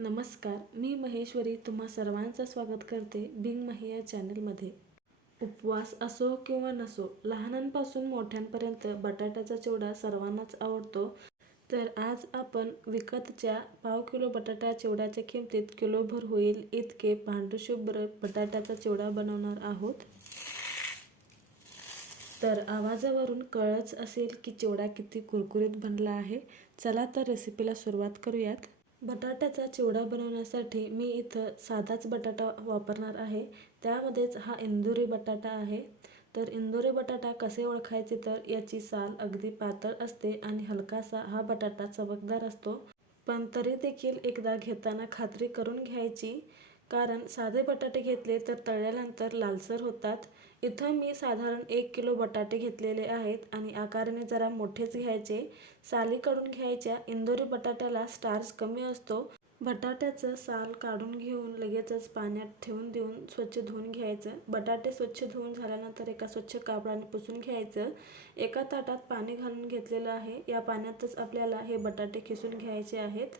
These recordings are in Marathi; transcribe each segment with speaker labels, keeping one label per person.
Speaker 1: नमस्कार मी महेश्वरी तुम्हा सर्वांचं स्वागत करते बिंग महे या चॅनलमध्ये. उपवास असो किंवा नसो लहानांपासून मोठ्यांपर्यंत बटाट्याचा चिवडा सर्वांनाच आवडतो. तर आज आपण विकतच्या पाव किलो बटाटा चिवड्याच्या किमतीत किलोभर होईल इतके पांढरशुभ्र बटाट्याचा चिवडा बनवणार आहोत. तर आवाजावरून कळच असेल की चिवडा किती कुरकुरीत बनला आहे. चला तर रेसिपीला सुरुवात करूयात. बटाट्याचा चिवडा बनवण्यासाठी मी इथं साधाच बटाटा वापरणार आहे. त्यामध्येच हा इंदुरी बटाटा आहे. तर इंदुरी बटाटा कसे ओळखायचे तर याची साल अगदी पातळ असते आणि हलकासा हा बटाटा चमकदार असतो. पण तरी देखील एकदा घेताना खात्री करून घ्यायची. कारण साधे बटाटे घेतले तर तळल्यानंतर लालसर होतात. इथं मी साधारण एक किलो बटाटे घेतलेले आहेत आणि आकाराने जरा मोठेच घ्यायचे. सालीकडून घ्यायच्या इंदोरी बटाट्याला स्टार्च कमी असतो. बटाट्याचं साल काढून घेऊन लगेचच पाण्यात ठेवून देऊन स्वच्छ धुवून घ्यायचं. बटाटे स्वच्छ धुवून झाल्यानंतर एका स्वच्छ कापडाने पुसून घ्यायचं. एका ताटात पाणी घालून घेतलेलं आहे. या पाण्यातच आपल्याला हे बटाटे खिसून घ्यायचे आहेत.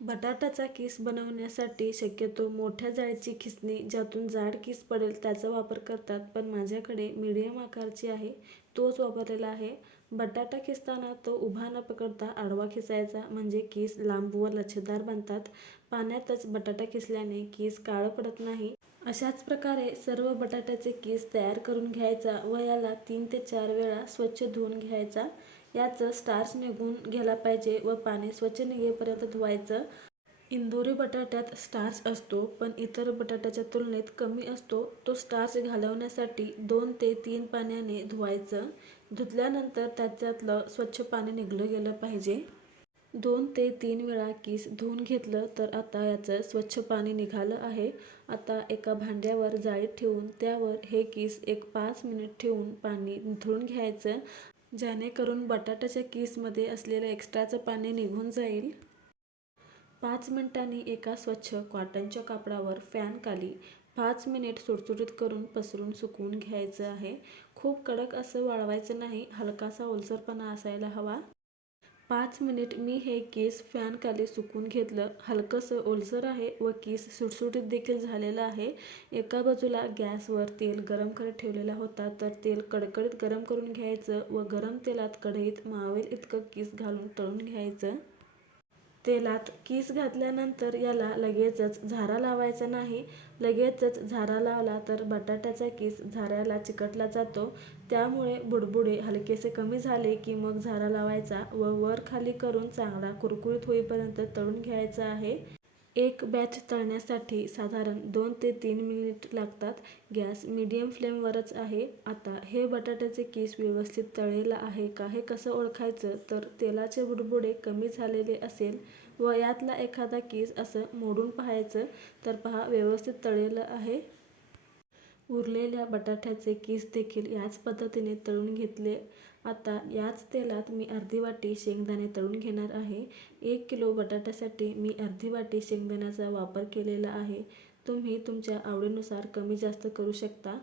Speaker 1: बटाट्याचा किस बनवण्यासाठी शक्यतो मोठ्या जाळीची खिसणी ज्यातून जाड किस पडेल त्याचा वापर करतात. पण माझ्याकडे मीडियम आकारची आहे तोच वापरलेला आहे. बटाटा खिसताना तो उभा न पकडता आडवा खिसायचा म्हणजे केस लांब व लच्छेदार बनतात. पाण्यातच बटाटा खिसल्याने केस काळं पडत नाही. अशाच प्रकारे सर्व बटाट्याचे केस तयार करून घ्यायचा व याला तीन ते चार वेळा स्वच्छ धुवून घ्यायचा. याचं स्टार्च निघून गेला पाहिजे व पाणी स्वच्छ निघेपर्यंत धुवायचं. इंदोरी बटाट्यात स्टार्च असतो पण इतर बटाट्याच्या तुलनेत कमी असतो. तो स्टार्च घालवण्यासाठी दोन ते तीन पाण्याने धुवायचं. धुतल्यानंतर त्याच्यातलं स्वच्छ पाणी निघलं गेलं पाहिजे. दोन ते तीन वेळा किस धुवून घेतलं तर आता याचं स्वच्छ पाणी निघालं आहे. आता एका भांड्यावर जाळीत ठेवून त्यावर हे किस एक पाच मिनिट ठेवून पाणी धुळून घ्यायचं. जेणेकरून बटाट्याच्या किसमध्ये असलेलं एक्स्ट्राचं पाणी निघून जाईल. पाच मिनिटांनी एका स्वच्छ कॉटनच्या कापडावर फॅन खाली पाच मिनिट सुटसुटीत करून पसरून सुकवून घ्यायचं आहे. खूप कडक असं वाळवायचं नाही हलकासा ओलसरपणा असायला हवा. पाच मिनिट मी हे केस फॅनखाली सुकून घेतलं. हलकंसं ओलसर आहे व केस सुटसुटीत देखील झालेलं आहे. एका बाजूला गॅसवर तेल गरम करत ठेवलेला होता. तर तेल कडकडीत गरम करून घ्यायचं व गरम तेलात कढईत मावेल इतकं केस घालून तळून घ्यायचं. तेलात किस घातल्यानंतर याला लगेचच झारा लावायचा नाही? लगेचच झारा लावला तर बटाट्याचा किस झाऱ्याला चिकटला जातो. त्यामुळे बुडबुडे हलकेसे कमी झाले की मग झारा लावायचा व वर खाली करून चांगला कुरकुरीत होईपर्यंत तळून घ्यायचा आहे. एक बॅच तळण्यासाठी साधारण दोन ते तीन मिनिट लागतात. गॅस मीडियम फ्लेमवरच आहे. आता हे बटाट्याचे केस व्यवस्थित तळलेलं आहे का हे कसं ओळखायचं? तर तेलाचे बुडबुडे कमी झालेले असेल व यातला एखादा केस असं मोडून पाहायचं. तर पहा व्यवस्थित तळलेलं आहे. उरलेल्या बटाट्याचे किस देखील याच पद्धतीने तळून घेतले. आता याच तेलात मी अर्धी वाटी शेंगदाणे तळून घेणार आहे. एक किलो बटाट्यासाठी मी अर्धी वाटी शेंगदाण्याचा वापर केलेला आहे. तुम्ही तुमच्या आवडीनुसार कमी जास्त करू शकता.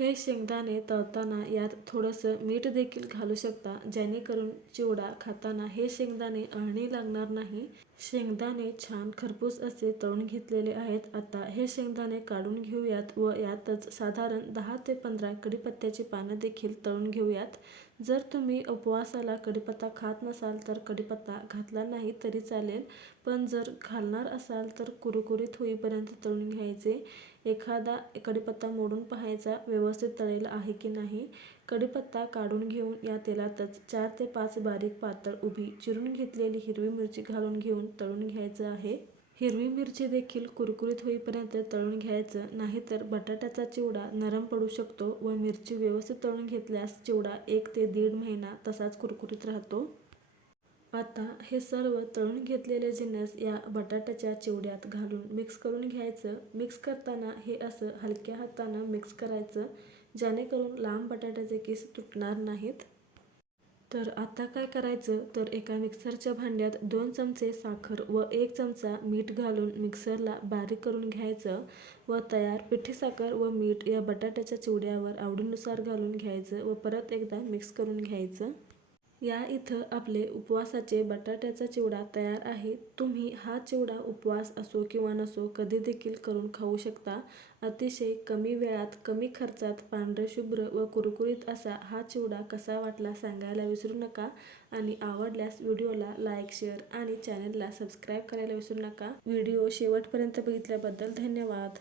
Speaker 1: हे शेंगदाणे तळताना यात थोडंसं मीठ देखील घालू शकता जेणेकरून चिवडा खाताना हे शेंगदाणे अळणी लागणार नाही. शेंगदाणे छान खरपूस असे तळून घेतलेले आहेत. आता हे शेंगदाणे काढून घेऊयात व यातच साधारण दहा ते पंधरा कडीपत्त्याची पानं देखील तळून घेऊयात. जर तुम्ही उपवासाला कडीपत्ता खात नसाल तर कडीपत्ता घातला नाही तरी चालेल पण जर घालणार असाल तर कुरकुरीत होईपर्यंत तळून घ्यायचे. एखादा कडीपत्ता मोडून पाहायचा व्यवस्थित तळेला आहे की नाही कडीपत्ता काढून घेऊन या तेलातच चार ते पाच बारीक पातळ उभी चिरून घेतलेली हिरवी मिरची घालून घेऊन तळून घ्यायचं आहे. हिरवी मिरची देखील कुरकुरीत होईपर्यंत तळून घ्यायचं नाहीतर बटाट्याचा चिवडा नरम पडू शकतो व मिरची व्यवस्थित तळून घेतल्यास चिवडा एक ते दीड महिना तसाच कुरकुरीत राहतो. आता हे सर्व तळून घेतलेले जिन्नस या बटाट्याच्या चिवड्यात घालून मिक्स करून घ्यायचं. मिक्स करताना हे असं हलक्या हातानं मिक्स करायचं जेणेकरून लांब बटाट्याचे केस तुटणार नाहीत. तर आता काय करायचं? तर एका मिक्सरच्या भांड्यात दोन चमचे साखर व एक चमचा मीठ घालून मिक्सरला बारीक करून घ्यायचं व तयार पिठी साखर व मीठ या बटाट्याच्या चिवड्यावर आवडीनुसार घालून घ्यायचं व परत एकदा मिक्स करून घ्यायचं. या इथं आपले उपवासाचे बटाट्याचा चिवडा तयार आहे. तुम्ही हा चिवडा उपवास असो किंवा नसो कधी देखील करून खाऊ शकता. अतिशय कमी वेळात कमी खर्चात पांढरे शुभ्र व कुरकुरीत असा हा चिवडा कसा वाटला सांगायला विसरू नका. आणि आवडल्यास व्हिडिओला लाईक शेअर आणि चॅनलला सबस्क्राईब करायला विसरू नका. व्हिडिओ शेवटपर्यंत बघितल्याबद्दल धन्यवाद.